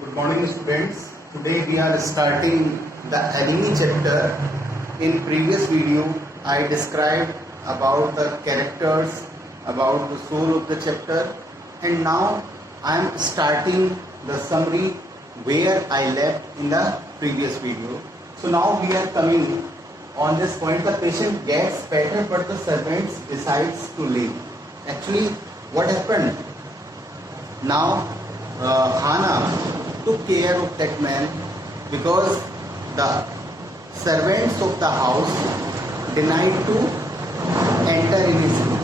Good morning, students. Today we are starting the enemy chapter. In previous video, I described about the characters, about the soul of the chapter, and now I am starting the summary where I left in the previous video. So now we are coming on this point. The patient gets better, but the servant decides to leave. Actually, what happened? Now Hannah took care of that man because the servants of the house denied to enter in his room.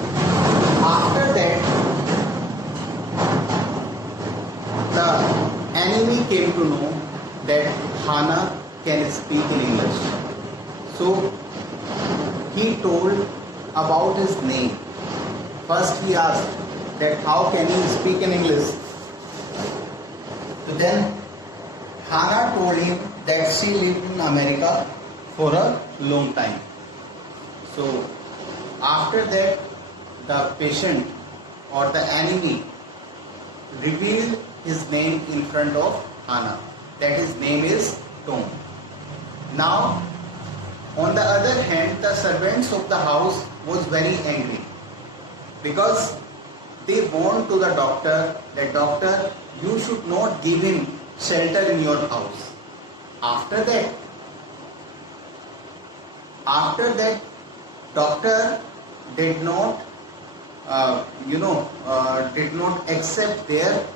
After that, the enemy came to know that Hannah can speak in English. So he told about his name. First he asked that how can he speak in English? So then Hannah told him that she lived in America for a long time. So after that, the patient or the enemy revealed his name in front of Hannah. That his name is Tom. Now, on the other hand, the servants of the house was very angry because they warned to the doctor that doctor, you should not give him shelter in your house. After that, doctor did not accept their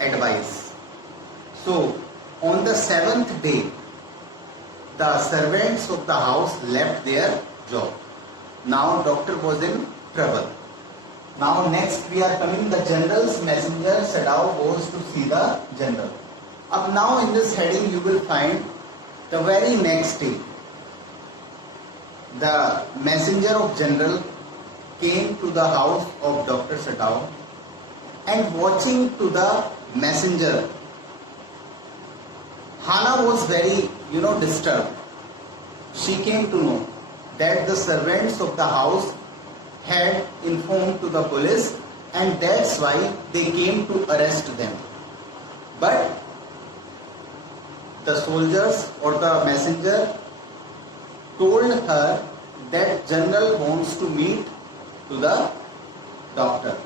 advice. So on the 7th day, the servants of the house left their job. Now doctor was in trouble. Now next we are coming, the general's messenger Sadao goes to see the general. Up now in this heading you will find the very next day, the messenger of general came to the house of Dr. Sadao, and watching to the messenger, Hannah was very disturbed. She came to know that the servants of the house had informed to the police, and that's why they came to arrest them. But the soldiers or the messenger told her that general wants to meet to the doctor.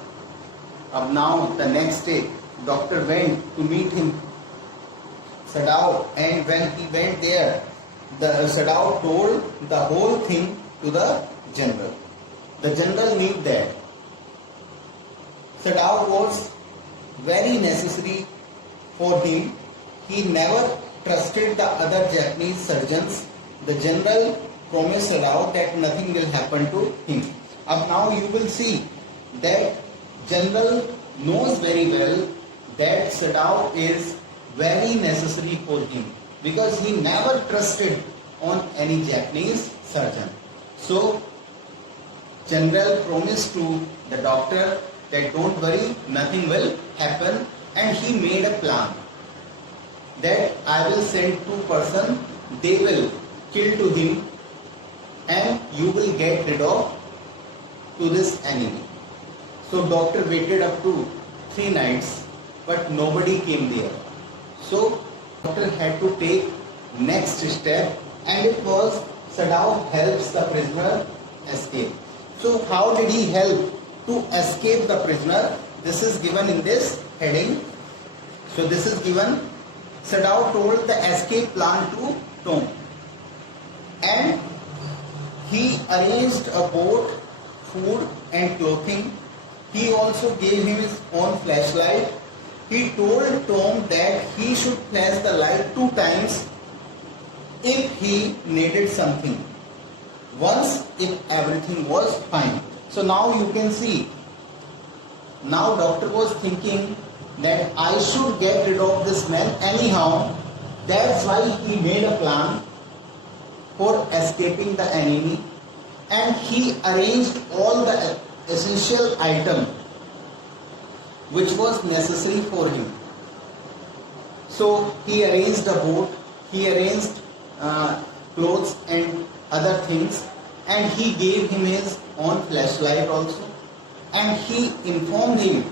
Now the next day, doctor went to meet him, Sadao, and when he went there, the Sadao told the whole thing to the general. The general knew that Sadao was very necessary for him. He never trusted the other Japanese surgeons. The general promised Sadao that nothing will happen to him. Now you will see that general knows very well that Sadao is very necessary for him because he never trusted on any Japanese surgeon. So general promised to the doctor that don't worry, nothing will happen, and he made a plan that I will send 2 persons, they will kill to him and you will get rid of to this enemy. So doctor waited up to 3 nights, but nobody came there. So doctor had to take next step, and it was Sadao helps the prisoner escape. So how did he help to escape the prisoner? This is given in this heading. So this is given. Sadao told the escape plan to Tom, and he arranged a boat, food and clothing. He also gave him his own flashlight. He told Tom that he should flash the light 2 times if he needed something. Once if everything was fine. So now you can see, now doctor was thinking that I should get rid of this man anyhow. That's why he made a plan for escaping the enemy, and he arranged all the essential item which was necessary for him. So he arranged a boat, he arranged clothes and other things, and he gave him his own flashlight also, and he informed him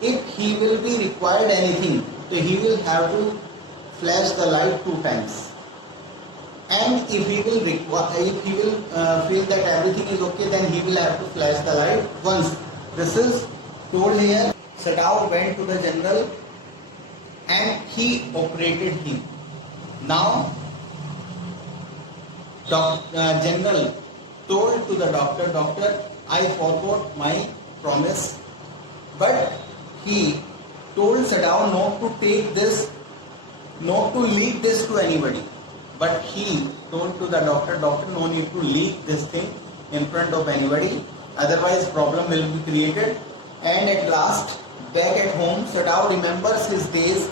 if he will be required anything, so he will have to flash the light 2 times. And if he will feel that everything is okay, then he will have to flash the light once. This is told here. Sadao went to the general and he operated him. Now, general told to the doctor, "Doctor, I forgot my promise." But he told Sadao not to take this, not to leak this to anybody. But he told to the doctor, "Doctor, no need to leak this thing in front of anybody, otherwise problem will be created." And at last, back at home, Sadao remembers his days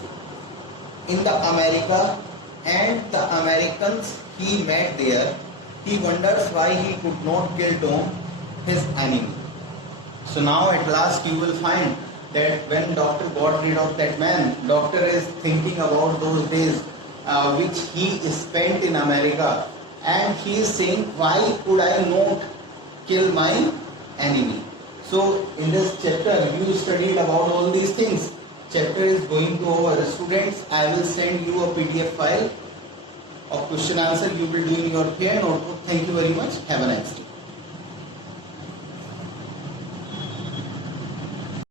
in the America and the Americans he met there. He wonders why he could not kill Tom, his enemy. So now at last you will find that when doctor got rid of that man, doctor is thinking about those days which he spent in America, and he is saying, why could I not kill my enemy? So in this chapter you studied about all these things. Chapter is going to over. Students, I will send you a PDF file of question answer. You will do in your peer notebook. Thank you very much. Have a nice day.